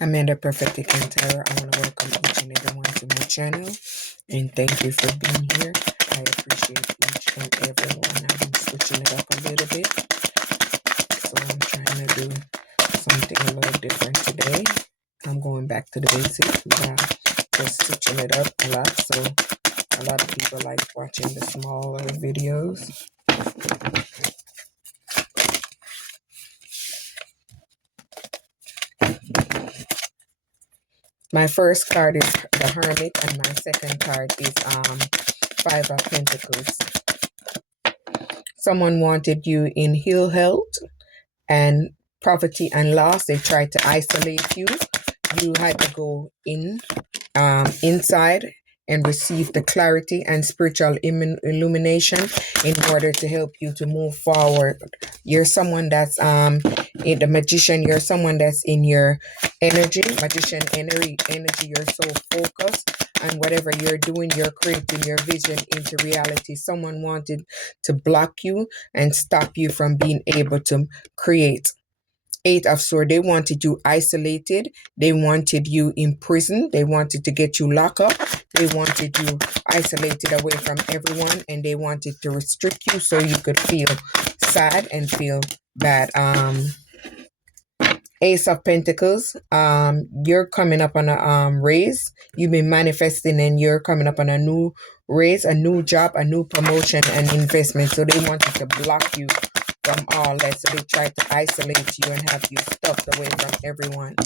Amanda Prophetic and Terror. I want to welcome each and everyone to my channel and thank you for being here. I appreciate each and every one. I'm switching it up a little bit, so I'm trying to do something a little different today. I'm going back to the basics. Just switching it up a lot, so a lot of people like watching the smaller videos. My first card is the Hermit, and my second card is Five of Pentacles. Someone wanted you in ill health and poverty and loss. They tried to isolate you. You had to go inside and receive the clarity and spiritual illumination in order to help you to move forward. You're someone that's the magician. You're someone that's in your energy, magician energy. You're so focused, and whatever you're doing, you're creating your vision into reality. Someone wanted to block you and stop you from being able to create. Eight of Swords, they wanted you isolated. They wanted you in prison. They wanted to get you locked up. They wanted you isolated away from everyone, and they wanted to restrict you so you could feel sad and feel bad. Ace of Pentacles, you're coming up on a raise. You've been manifesting and you're coming up on a new raise, a new job, a new promotion and investment. So they wanted to block you from all that. So they tried to isolate you and have you stuffed away from everyone.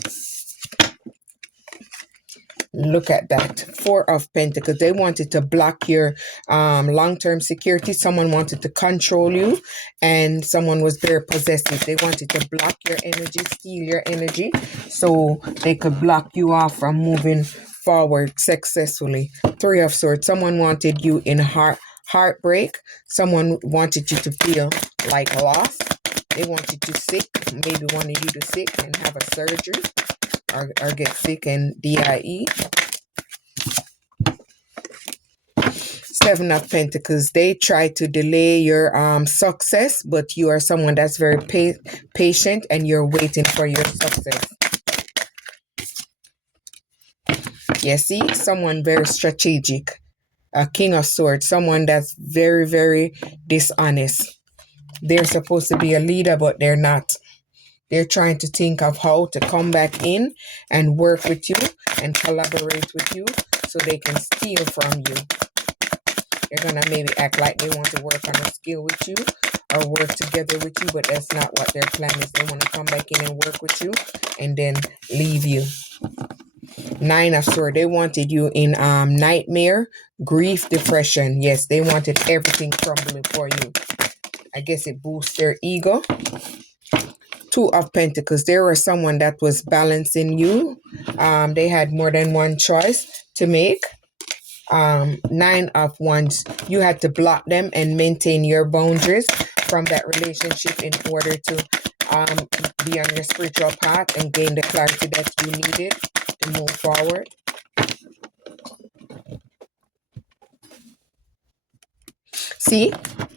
Look at that. Four of Pentacles. They wanted to block your long-term security. Someone wanted to control you, and someone was very possessive. They wanted to block your energy, steal your energy, so they could block you off from moving forward successfully. Three of Swords. Someone wanted you in heartbreak. Someone wanted you to feel like loss. They wanted you sick, maybe wanted you to sick and have a surgery. Or get sick and DIE. Seven of Pentacles. They try to delay your success, but you are someone that's very patient and you're waiting for your success. Yeah, see, someone very strategic. A King of Swords. Someone that's very, very dishonest. They're supposed to be a leader, but they're not. They're trying to think of how to come back in and work with you and collaborate with you so they can steal from you. They're going to maybe act like they want to work on a skill with you or work together with you, but that's not what their plan is. They want to come back in and work with you and then leave you. Nine of Swords. They wanted you in nightmare, grief, depression. Yes, they wanted everything crumbling for you. I guess it boosts their ego. Two of Pentacles. There was someone that was balancing you. They had more than one choice to make. Nine of Wands. You had to block them and maintain your boundaries from that relationship in order to be on your spiritual path and gain the clarity that you needed to move forward. See,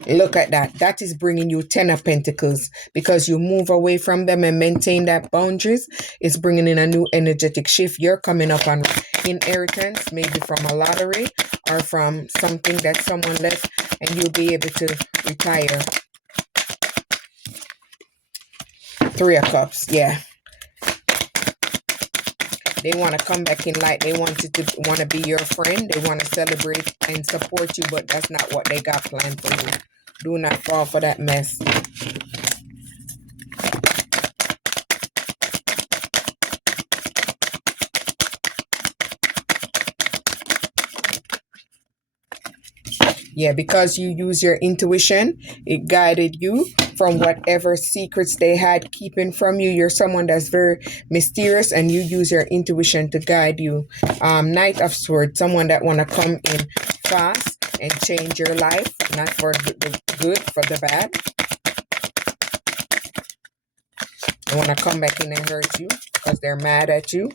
look at that. That is bringing you 10 of Pentacles because you move away from them and maintain that boundaries. It's bringing in a new energetic shift. You're coming up on inheritance, maybe from a lottery or from something that someone left, and you'll be able to retire. Three of Cups, yeah. They want to come back in light. They want to be your friend. They want to celebrate and support you, but that's not what they got planned for you. Do not fall for that mess. Yeah, because you use your intuition, it guided you from whatever secrets they had keeping from you. You're someone that's very mysterious and you use your intuition to guide you. Knight of Swords, someone that want to come in fast and change your life, not for the good, for the bad. They want to come back in and hurt you because they're mad at you.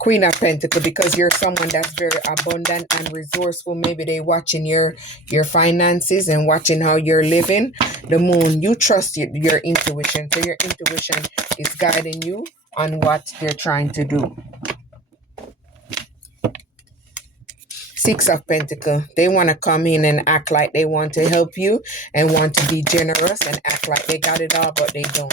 Queen of Pentacles, because you're someone that's very abundant and resourceful. Maybe they watching your finances and watching how you're living. The Moon, you trust your intuition. So your intuition is guiding you on what they're trying to do. Six of Pentacles. They want to come in and act like they want to help you and want to be generous and act like they got it all, but they don't.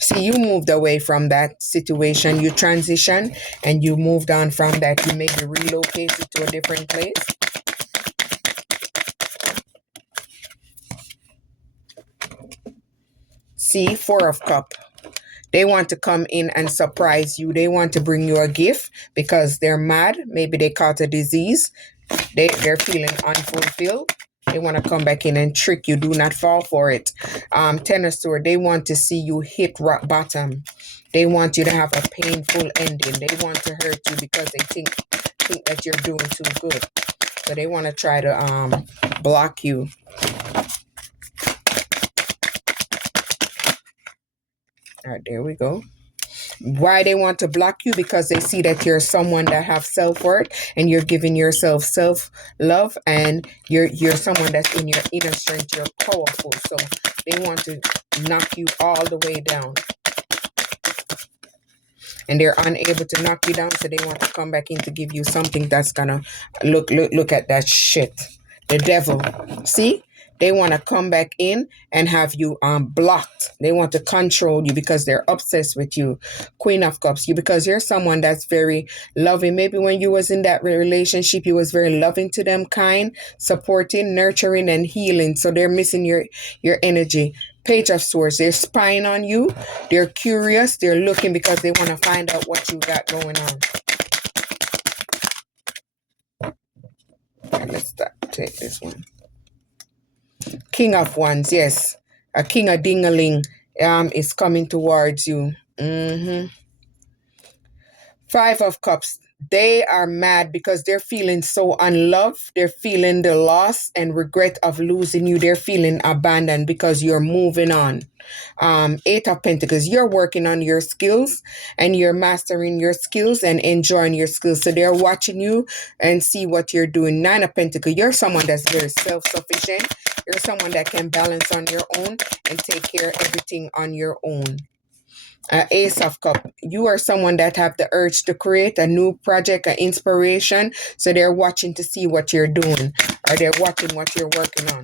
See, you moved away from that situation. You transitioned and you moved on from that. You maybe relocated to a different place. See, Four of Cups. They want to come in and surprise you. They want to bring you a gift because they're mad. Maybe they caught a disease. They're feeling unfulfilled. They want to come back in and trick you. Do not fall for it. Ten of Swords. They want to see you hit rock bottom. They want you to have a painful ending. They want to hurt you because they think that you're doing too good. So they want to try to block you. All right, there we go. Why they want to block you? Because they see that you're someone that have self-worth and you're giving yourself self-love and you're someone that's in your inner strength. You're powerful. So they want to knock you all the way down. And they're unable to knock you down, so they want to come back in to give you something that's gonna look at that shit. The devil. See? They want to come back in and have you blocked. They want to control you because they're obsessed with you. Queen of Cups. Because you're someone that's very loving. Maybe when you was in that relationship, you was very loving to them, kind, supporting, nurturing, and healing. So they're missing your energy. Page of Swords. They're spying on you. They're curious. They're looking because they want to find out what you got going on. Right, let's take this one. King of Wands, yes. A king of dingaling is coming towards you. Five of Cups. They are mad because they're feeling so unloved. They're feeling the loss and regret of losing you. They're feeling abandoned because you're moving on. Eight of Pentacles. You're working on your skills and you're mastering your skills and enjoying your skills. So they're watching you and see what you're doing. Nine of Pentacles. You're someone that's very self-sufficient. You're someone that can balance on your own and take care of everything on your own. Ace of Cup. You are someone that have the urge to create a new project, an inspiration. So they're watching to see what you're doing, or they're watching what you're working on.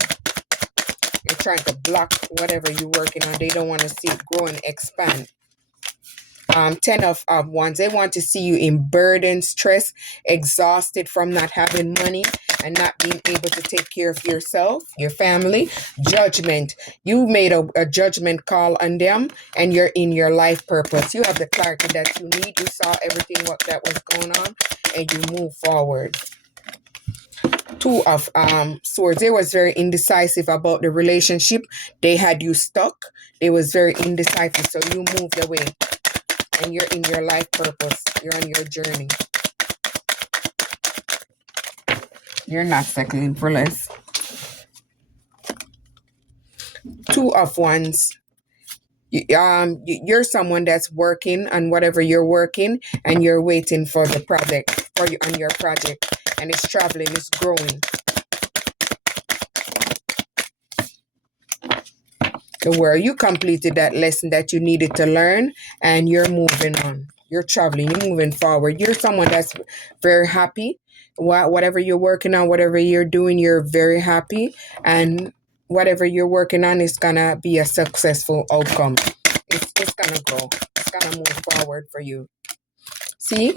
They're trying to block whatever you're working on. They don't want to see it grow and expand. Ten of Wands. They want to see you in burden, stress, exhausted from not having money and not being able to take care of yourself, your family. Judgment. You made a judgment call on them and you're in your life purpose. You have the clarity that you need. You saw everything that was going on and you move forward. Two of Swords. They was very indecisive about the relationship. They had you stuck. They was very indecisive. So you moved away. And you're in your life purpose. You're on your journey. You're not settling for less. Two of Wands. You're someone that's working on whatever you're working, and you're waiting for the project on your project, and it's traveling, it's growing. The World. You completed that lesson that you needed to learn, and you're moving on. You're traveling. You're moving forward. You're someone that's very happy. Whatever you're working on, whatever you're doing, you're very happy, and whatever you're working on is gonna be a successful outcome. It's gonna grow. It's gonna move forward for you. See,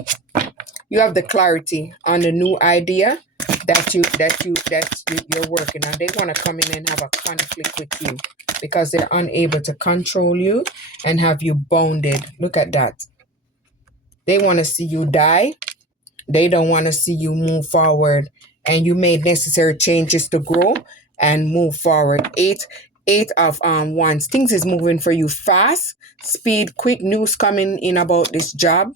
you have the clarity on the new idea that you're working on. They want to come in and have a conflict with you because they're unable to control you and have you bounded. Look at that. They want to see you die. They don't want to see you move forward, and you made necessary changes to grow and move forward. Eight of Wands. Things is moving for you fast, speed, quick news coming in about this job.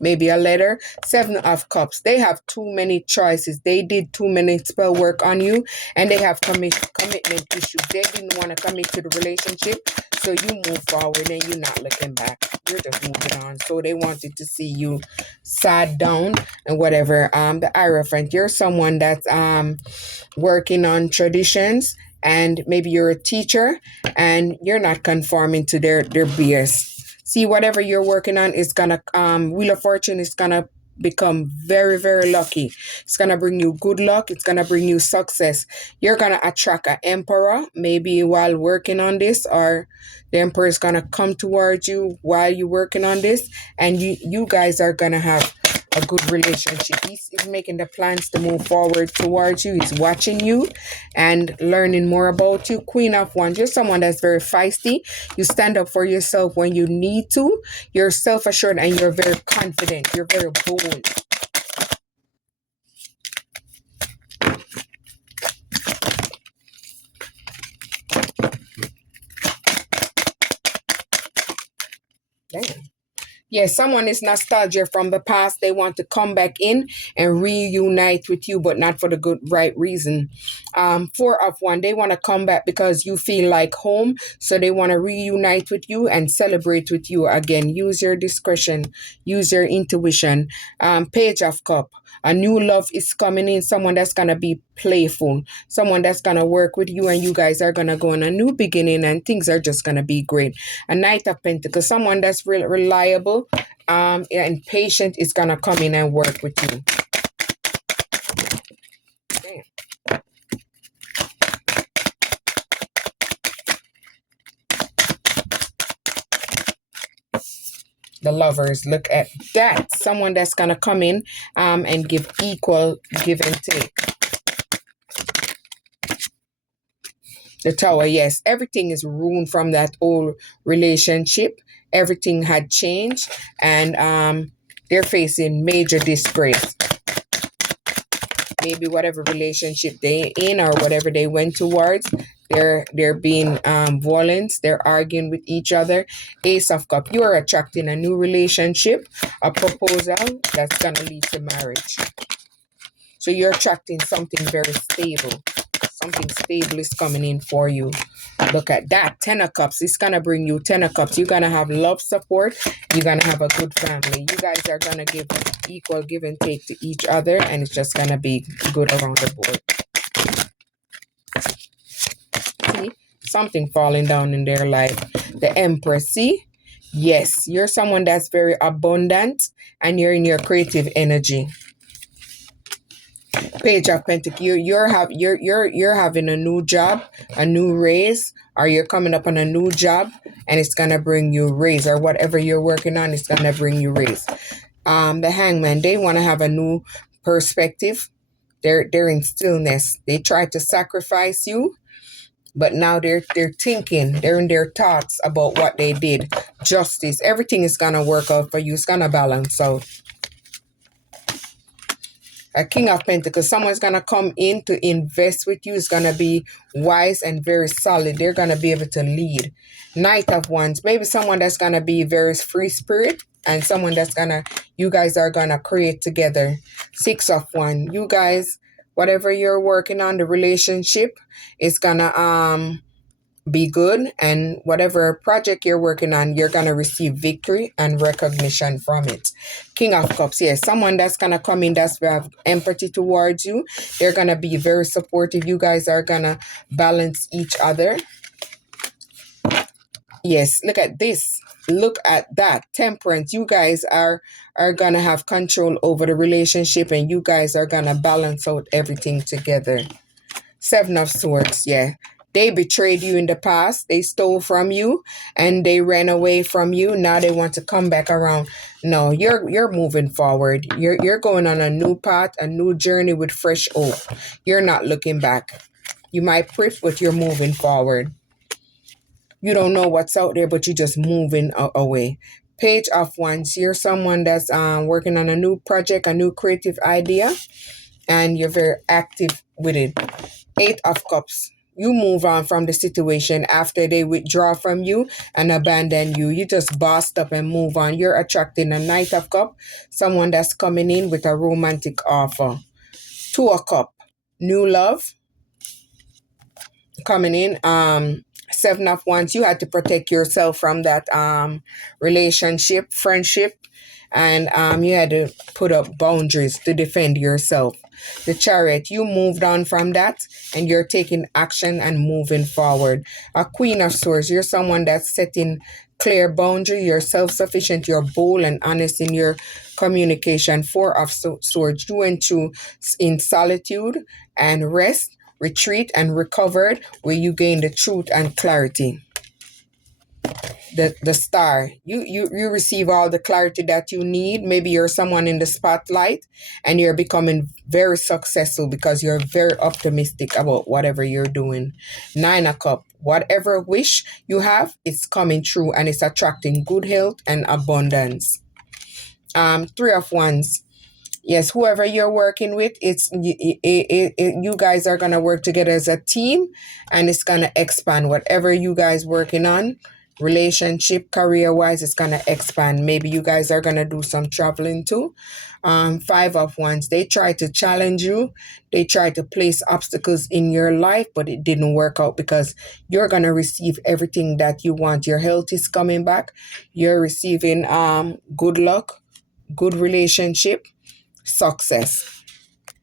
Maybe a letter. Seven of Cups. They have too many choices. They did too many spell work on you, and they have commitment issues. They didn't want to commit to the relationship, so you move forward and you're not looking back. You're just moving on. So they wanted to see you sad down and whatever. The Hierophant. You're someone that's working on traditions and maybe you're a teacher and you're not conforming to their BS. See, whatever you're working on is gonna Wheel of Fortune is gonna become very, very lucky. It's gonna bring you good luck. It's gonna bring you success. You're gonna attract an emperor maybe while working on this, or the emperor is gonna come towards you while you're working on this, and you guys are gonna have a good relationship. He's making the plans to move forward towards you. He's watching you and learning more about you. Queen of Wands, you're someone that's very feisty. You stand up for yourself when you need to. You're self-assured and you're very confident. You're very bold. Damn. Yes, someone is nostalgia from the past. They want to come back in and reunite with you, but not for the good, right reason. Four of One, they want to come back because you feel like home. So they want to reunite with you and celebrate with you again. Use your discretion, use your intuition. Page of Cup. A new love is coming in, someone that's going to be playful, someone that's going to work with you, and you guys are going to go on a new beginning and things are just going to be great. A Knight of Pentacles, someone that's reliable and patient is going to come in and work with you. Damn. The Lovers, look at that. Someone that's going to come in and give equal give and take. The Tower, yes. Everything is ruined from that old relationship. Everything had changed and they're facing major disgrace. Maybe whatever relationship they in or whatever they went towards, they're being violent. They're arguing with each other. Ace of Cup, you are attracting a new relationship, a proposal that's gonna lead to marriage. So you're attracting something very stable. Something stable is coming in for you. Look at that. Ten of Cups. It's going to bring you 10 of Cups. You're going to have love support. You're going to have a good family. You guys are going to give equal give and take to each other. And it's just going to be good around the board. See? Something falling down in their life. The Empress. See? Yes. You're someone that's very abundant. And you're in your creative energy. Page of Pentacles, you're having a new job, a new raise, or you're coming up on a new job and it's gonna bring you raise, or whatever you're working on, it's gonna bring you raise. The Hangman, they want to have a new perspective. They're in stillness. They try to sacrifice you, but now they're thinking, they're in their thoughts about what they did. Justice, everything is gonna work out for you. It's gonna balance out. A King of Pentacles, someone's going to come in to invest with you. It's going to be wise and very solid. They're going to be able to lead. Knight of Wands, maybe someone that's going to be very free spirit and someone that's going to, you guys are going to create together. Six of Wands, you guys, whatever you're working on, the relationship is going to be good, and whatever project you're working on, you're going to receive victory and recognition from it. King of Cups, yes, someone that's going to come in that's have empathy towards you. They're going to be very supportive. You guys are going to balance each other. Yes, look at this. Look at that. Temperance, you guys are going to have control over the relationship and you guys are going to balance out everything together. Seven of Swords, yeah. They betrayed you in the past. They stole from you and they ran away from you. Now they want to come back around. No, you're moving forward. You're going on a new path, a new journey with fresh hope. You're not looking back. You might prick, but you're moving forward. You don't know what's out there, but you're just moving away. Page of Wands, you're someone that's working on a new project, a new creative idea, and you're very active with it. Eight of Cups. You move on from the situation after they withdraw from you and abandon you. You just bossed up and move on. You're attracting a Knight of Cups, someone that's coming in with a romantic offer. Two of Cups, new love coming in. Seven of Wands, you had to protect yourself from that relationship, friendship, and you had to put up boundaries to defend yourself. The Chariot, you moved on from that and you're taking action and moving forward. A Queen of Swords, you're someone that's setting clear boundary, you're self-sufficient, you're bold and honest in your communication. Four of Swords, you went through in solitude and rest, retreat and recovered, where you gain the truth and clarity. The Star, you receive all the clarity that you need. Maybe you're someone in the spotlight and you're becoming very successful because you're very optimistic about whatever you're doing. Nine of Cups, whatever wish you have, it's coming true and it's attracting good health and abundance. Three of Wands, yes, whoever you're working with, you guys are gonna work together as a team, and it's gonna expand. Whatever you guys working on, relationship, career wise, it's gonna expand. Maybe you guys are gonna do some traveling too. Five of Wands, they try to challenge you, they try to place obstacles in your life, but it didn't work out because you're gonna receive everything that you want. Your health is coming back. You're receiving good luck, good relationship, success.